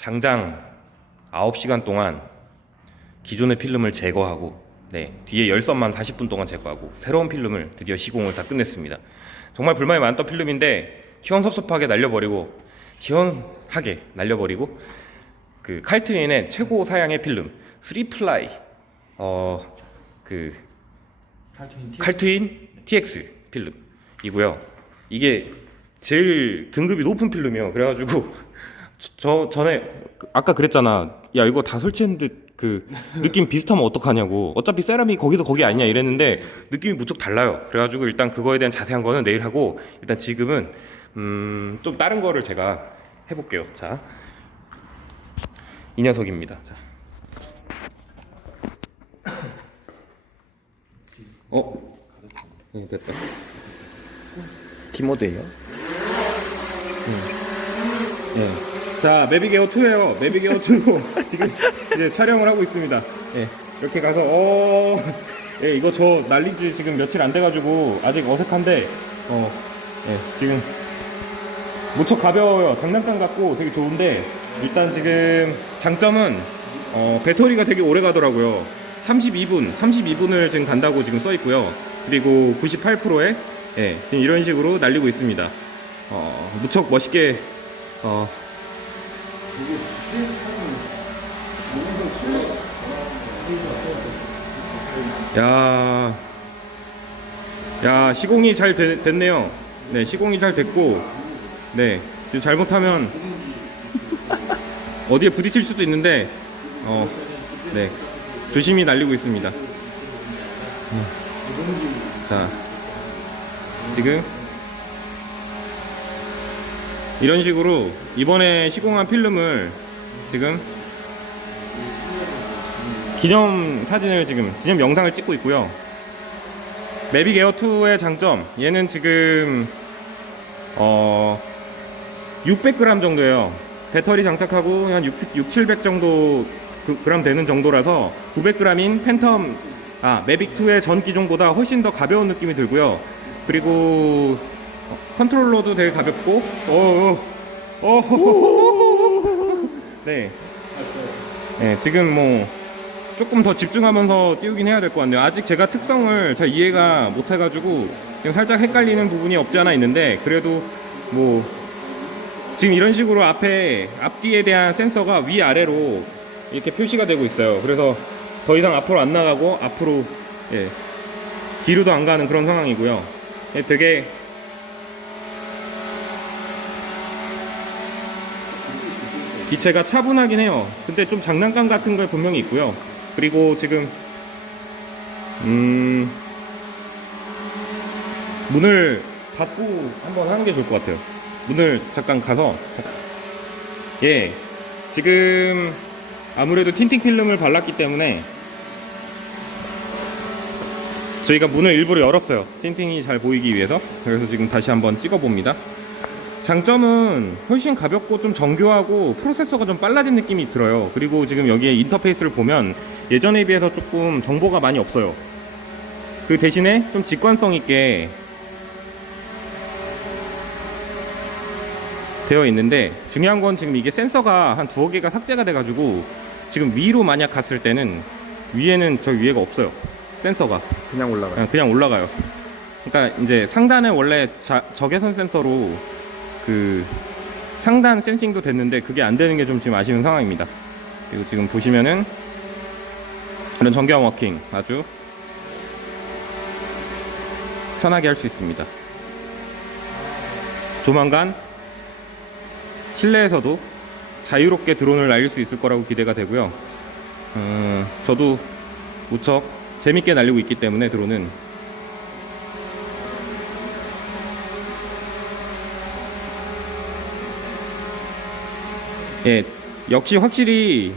장장 9시간 동안 기존의 필름을 제거하고 네, 뒤에 열선만 40분 동안 제거하고 새로운 필름을 드디어 시공을 다 끝냈습니다. 정말 불만이 많았던 필름인데 시원섭섭하게 날려버리고 시원하게 날려버리고 그 칼트윈의 최고 사양의 필름 3플라이 어그 칼트윈 칼트윈 TX 필름이고요. 이게 제일 등급이 높은 필름이요. 그래가지고 저, 저 전에 그- 아까 그랬잖아. 야 이거 다 설치했는데 그 느낌 비슷하면 어떡하냐고. 어차피 세라믹 거기서 거기 아니냐 이랬는데 느낌이 무척 달라요. 그래가지고 일단 그거에 대한 자세한 거는 내일 하고 일단 지금은 음, 좀 다른 거를 제가 해볼게요. 자, 이 녀석입니다. 자. 어? 응, 됐다. 키모드예요? 예. 자, 매비게어 2예요. 매비게어 2 지금 이제 촬영을 하고 있습니다. 예. 이렇게 가서 어, 예, 이거 저 날리지 지금 며칠 안 돼가지고 아직 어색한데 어, 예, 지금 무척 가벼워요. 장난감 같고 되게 좋은데 일단 지금 장점은 어, 배터리가 되게 오래 가더라고요. 32분, 32분을 지금 간다고 지금 써 있고요. 그리고 98%에 예, 지금 이런 식으로 날리고 있습니다. 어, 무척 멋있게 어, 야, 야 시공이 잘 되- 됐네요. 네, 시공이 잘 됐고, 네, 지금 잘못하면 어디에 부딪힐 수도 있는데, 어, 네, 조심히 날리고 있습니다. 음. 자, 지금 이런 식으로 이번에 시공한 필름을 지금 기념 사진을 지금 기념 영상을 찍고 있고요. 매빅 에어 2의 장점 얘는 지금 어 600g 정도예요. 배터리 장착하고 한 6, 6 700 정도 그, 그램 되는 정도라서 900g인 팬텀 아 매빅 2의 전 기종보다 훨씬 더 가벼운 느낌이 들고요. 그리고 어, 컨트롤러도 되게 가볍고 어, 어, 어, 네. 네, 지금 뭐 조금 더 집중하면서 띄우긴 해야 될 것 같네요. 아직 제가 특성을 잘 이해가 못 해가지고 지금 살짝 헷갈리는 부분이 없지 않아 있는데 그래도 뭐 지금 이런 식으로 앞에 앞뒤에 대한 센서가 위 아래로 이렇게 표시가 되고 있어요. 그래서 더 이상 앞으로 안 나가고 앞으로 예, 뒤로도 안 가는 그런 상황이고요. 예, 되게 기체가 차분하긴 해요. 근데 좀 장난감 같은 거 분명히 있고요. 그리고 지금 음 문을 닫고 한번 하는 게 좋을 것 같아요. 문을 잠깐 가서 예 지금 아무래도 틴팅 필름을 발랐기 때문에 저희가 문을 일부러 열었어요. 틴팅이 잘 보이기 위해서. 그래서 지금 다시 한번 찍어 봅니다. 장점은 훨씬 가볍고 좀 정교하고 프로세서가 좀 빨라진 느낌이 들어요. 그리고 지금 여기에 인터페이스를 보면 예전에 비해서 조금 정보가 많이 없어요. 그 대신에 좀 직관성 있게 되어 있는데 중요한 건 지금 이게 센서가 한 두어 개가 삭제가 돼가지고 지금 위로 만약 갔을 때는 위에는 저 위에가 없어요. 센서가. 그냥 올라가요. 그냥, 그냥 올라가요. 그러니까 이제 상단에 원래 자, 적외선 센서로 그 상단 센싱도 됐는데 그게 안 되는 게 좀 지금 아쉬운 상황입니다. 그리고 지금 보시면은 이런 정교한 워킹 아주 편하게 할 수 있습니다. 조만간 실내에서도 자유롭게 드론을 날릴 수 있을 거라고 기대가 되고요. 음, 저도 무척 재밌게 날리고 있기 때문에 드론은 예, 역시 확실히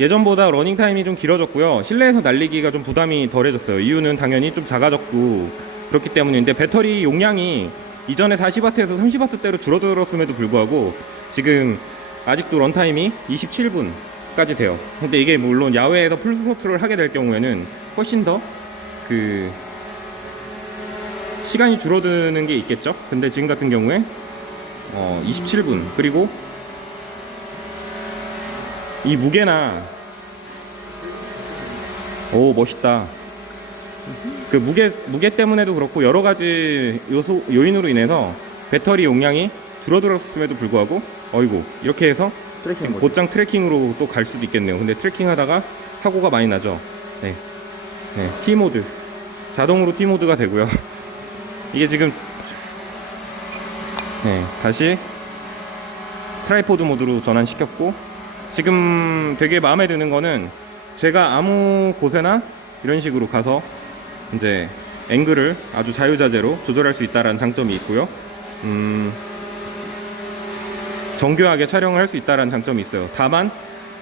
예전보다 러닝 타임이 좀 길어졌고요. 실내에서 날리기가 좀 부담이 덜해졌어요. 이유는 당연히 좀 작아졌고 그렇기 때문인데 배터리 용량이 이전에 40W에서 30W대로 줄어들었음에도 불구하고 지금 아직도 런타임이 27분까지 돼요. 근데 이게 물론 야외에서 풀스로트를 하게 될 경우에는 훨씬 더 그 시간이 줄어드는 게 있겠죠. 근데 지금 같은 경우에 어 27분 그리고 이 무게나 오 멋있다. 그 무게 무게 때문에도 그렇고 여러 가지 요소 요인으로 인해서 배터리 용량이 줄어들었음에도 불구하고 어이구 이렇게 해서 지금 곧장 트래킹으로 또 갈 수도 있겠네요. 근데 트래킹하다가 사고가 많이 나죠. 네, 네 T 모드 자동으로 T 모드가 되고요. 이게 지금 네 다시 트라이포드 모드로 전환시켰고 지금 되게 마음에 드는 거는 제가 아무 곳에나 이런 식으로 가서 이제 앵글을 아주 자유자재로 조절할 수 있다는 장점이 있고요. 음, 정교하게 촬영을 할 수 있다는 장점이 있어요. 다만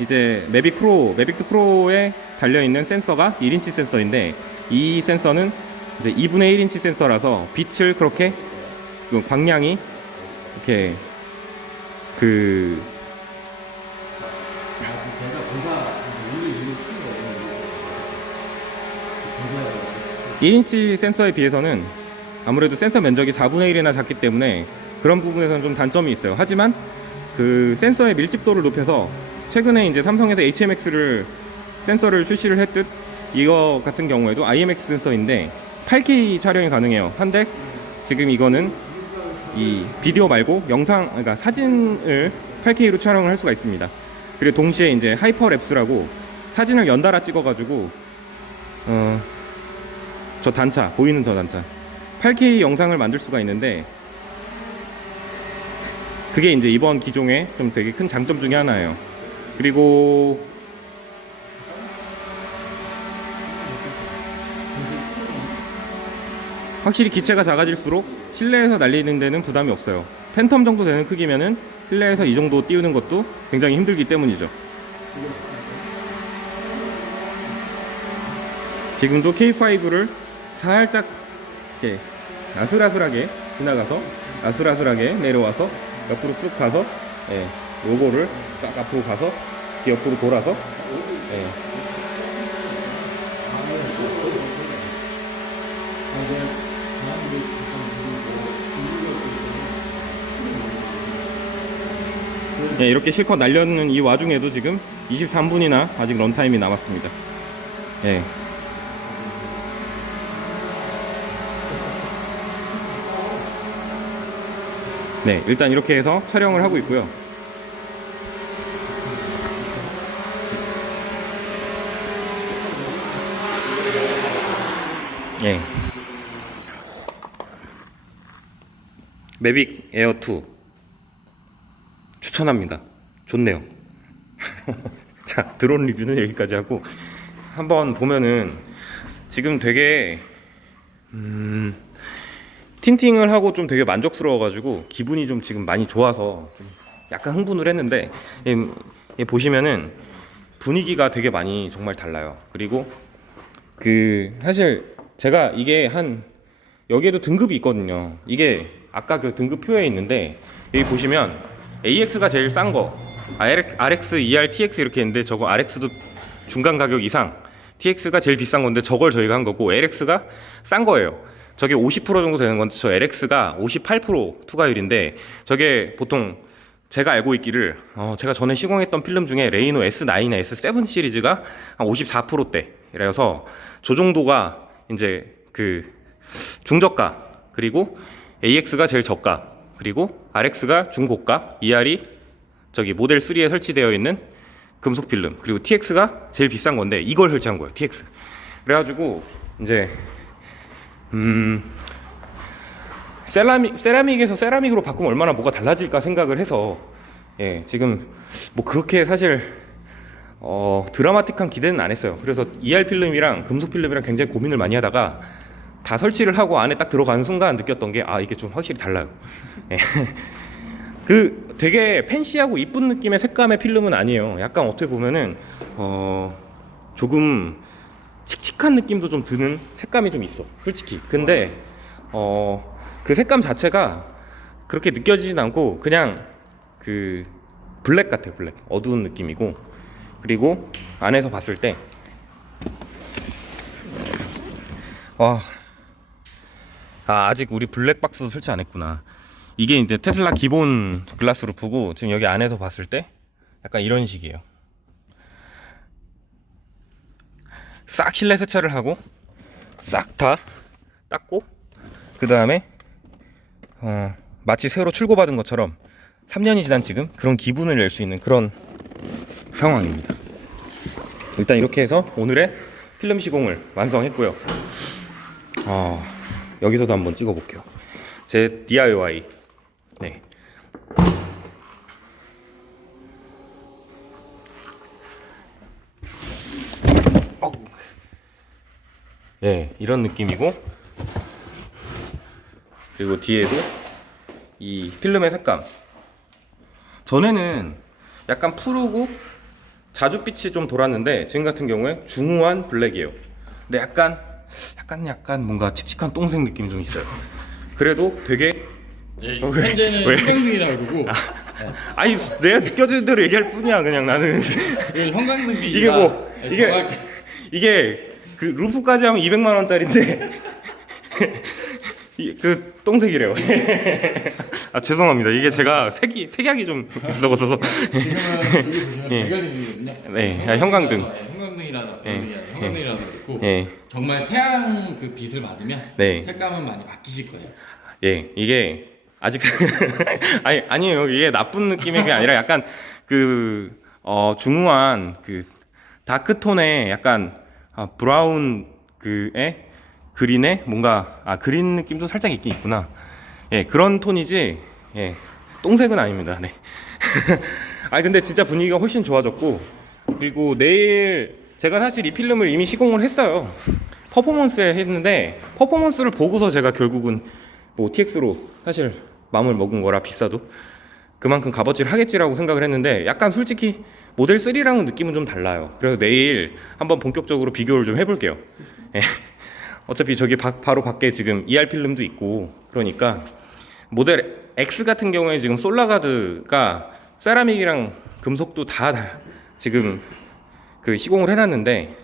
이제 매빅 프로, 매빅2 프로에 달려 있는 센서가 1인치 센서인데 이 센서는 이제 2분의 1인치 센서라서 빛을 그렇게 그 광량이 이렇게 그 1인치 센서에 비해서는 아무래도 센서 면적이 4분의 1이나 작기 때문에 그런 부분에서는 좀 단점이 있어요. 하지만 그 센서의 밀집도를 높여서 최근에 이제 삼성에서 HMX를 센서를 출시를 했듯 이거 같은 경우에도 IMX 센서인데 8K 촬영이 가능해요. 한데 지금 이거는 이 비디오 말고 영상 그러니까 사진을 8K로 촬영을 할 수가 있습니다. 그리고 동시에 이제 하이퍼랩스라고 사진을 연달아 찍어가지고 어, 저 단차 보이는 저 단차 8K 영상을 만들 수가 있는데 그게 이제 이번 기종의 좀 되게 큰 장점 중에 하나예요. 그리고 확실히 기체가 작아질수록 실내에서 날리는 데는 부담이 없어요. 팬텀 정도 되는 크기면은 실내에서 이 정도 띄우는 것도 굉장히 힘들기 때문이죠. 지금도 K5를 살짝 이렇게 아슬아슬하게 지나가서 아슬아슬하게 내려와서 옆으로 쑥 가서 예, 요거를 딱 앞으로 가서 옆으로 돌아서 예. 예, 이렇게 실컷 날려는 이 와중에도 지금 23분이나 아직 런타임이 남았습니다. 예. 네, 일단 이렇게 해서 촬영을 하고 있고요. 예. 매빅 에어 2 추천합니다. 좋네요. 자, 드론 리뷰는 여기까지 하고 한번 보면은 지금 되게 음, 틴팅을 하고 좀 되게 만족스러워가지고 기분이 좀 지금 많이 좋아서 좀 약간 흥분을 했는데 예, 예, 보시면은 분위기가 되게 많이 정말 달라요. 그리고 그 사실 제가 이게 한 여기에도 등급이 있거든요. 이게 아까 그 등급표에 있는데 여기 보시면 AX가 제일 싼 거, RX, ER, TX 이렇게 있는데 저거 RX도 중간 가격 이상, TX가 제일 비싼 건데 저걸 저희가 한 거고 LX가 싼 거예요. 저게 50% 정도 되는 건데 저 LX가 58% 투과율인데 저게 보통 제가 알고 있기를 어 제가 전에 시공했던 필름 중에 레이노 S9에 S7 시리즈가 한 54%대라서 저 정도가 이제 그 중저가 그리고 AX가 제일 저가 그리고 RX가 중고가 ER이 저기 모델 3에 설치되어 있는 금속 필름 그리고 TX가 제일 비싼 건데 이걸 설치한 거예요 TX 그래가지고 이제 음. 세라믹 세라믹에서 세라믹으로 바꾸면 얼마나 뭐가 달라질까 생각을 해서 예 지금 뭐 그렇게 사실 어 드라마틱한 기대는 안 했어요. 그래서 ER 필름이랑 금속 필름이랑 굉장히 고민을 많이 하다가 다 설치를 하고 안에 딱 들어가는 순간 느꼈던 게 아 이게 좀 확실히 달라요. 예. 그 되게 팬시하고 이쁜 느낌의 색감의 필름은 아니에요. 약간 어떻게 보면은 어 조금 칙칙한 느낌도 좀 드는 색감이 좀 있어 솔직히 근데 어 그 색감 자체가 그렇게 느껴지진 않고 그냥 그 블랙 같아요 블랙 어두운 느낌이고 그리고 안에서 봤을 때 와. 아, 아직 우리 블랙박스도 설치 안 했구나. 이게 이제 테슬라 기본 글라스 루프고 지금 여기 안에서 봤을 때 약간 이런 식이에요. 싹 실내 세차를 하고 싹 다 닦고 그 다음에 어, 마치 새로 출고받은 것처럼 3년이 지난 지금 그런 기분을 낼 수 있는 그런 상황입니다. 일단 이렇게 해서 오늘의 필름 시공을 완성했고요. 아, 여기서도 한번 찍어볼게요. 제 DIY. 네. 어우. 예, 이런 느낌이고. 그리고 뒤에도 이 필름의 색감. 전에는 약간 푸르고 자줏빛이 좀 돌았는데 지금 같은 경우에 중후한 블랙이에요. 근데 약간 약간 약간 뭔가 칙칙한 똥색 느낌이 좀 있어요. 그래도 되게 예, 어, 왜? 현재는 왜? 형광등이라고 그러고. 아니 내가 느껴지는 대로 얘기할 뿐이야 그냥 나는. 이 형광등이 이게 뭐, 이게- 이게 그 루프까지 하면 200만 원짜리인데 이- 그 똥색이래요. 아 죄송합니다. 이게 제가 색이 색약이 좀 있어서 지금은 여기 보시면 예. 백열등이거든요. 네, 아, 형광등. 형광등이라서 예, 형광등이라서 그렇고 예, 정말 태양 그 빛을 받으면 네. 색감은 많이 바뀌실 거예요. 예 이게 아직 아니 아니에요. 이게 나쁜 느낌이 게 아니라 약간 그 어, 중후한 그 다크 톤의 약간 아, 브라운 그에 그린에 뭔가 아 그린 느낌도 살짝 있긴 있구나. 예 그런 톤이지 예 똥색은 아닙니다. 네. 아니 근데 진짜 분위기가 훨씬 좋아졌고 그리고 내일 제가 사실 이 필름을 이미 시공을 했어요. 퍼포먼스에 했는데 퍼포먼스를 보고서 제가 결국은 뭐 TX로 사실 마음을 먹은 거라 비싸도 그만큼 값어치를 하겠지라고 생각을 했는데 약간 솔직히 모델 3랑은 느낌은 좀 달라요. 그래서 내일 한번 본격적으로 비교를 좀 해볼게요. 예. 어차피 저기 바, 바로 밖에 지금 ER 필름도 있고 그러니까 모델 X 같은 경우에 지금 솔라가드가 세라믹이랑 금속도 다, 다 지금 그 시공을 해놨는데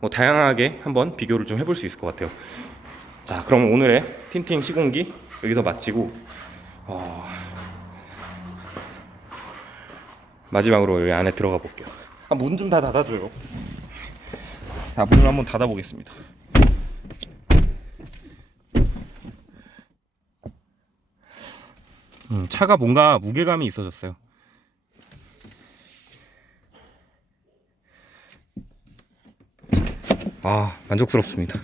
뭐 다양하게 한번 비교를 좀 해볼 수 있을 것 같아요. 자, 그럼 오늘의 틴팅 시공기 여기서 마치고 어, 마지막으로 여기 안에 들어가 볼게요. 아, 문 좀 다 닫아줘요. 자, 문을 한번 닫아보겠습니다. 음, 차가 뭔가 무게감이 있어졌어요. 아, 만족스럽습니다.